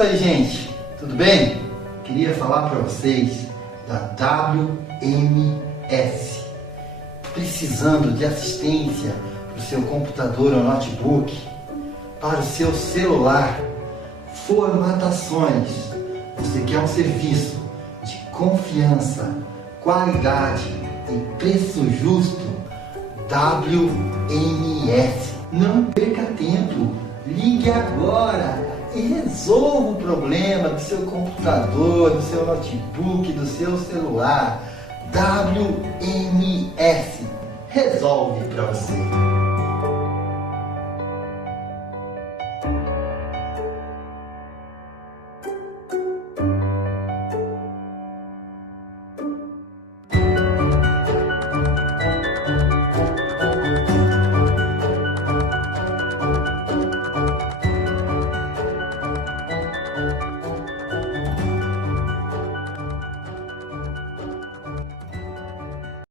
Isso aí, gente, tudo bem? Queria falar para vocês da WMS. Precisando de assistência para o seu computador ou notebook, para o seu celular, formatações. Você quer um serviço de confiança, qualidade e preço justo? WMS. Não perca tempo, ligue agora e resolva o problema do seu computador, do seu notebook, do seu celular. WMS resolve para você.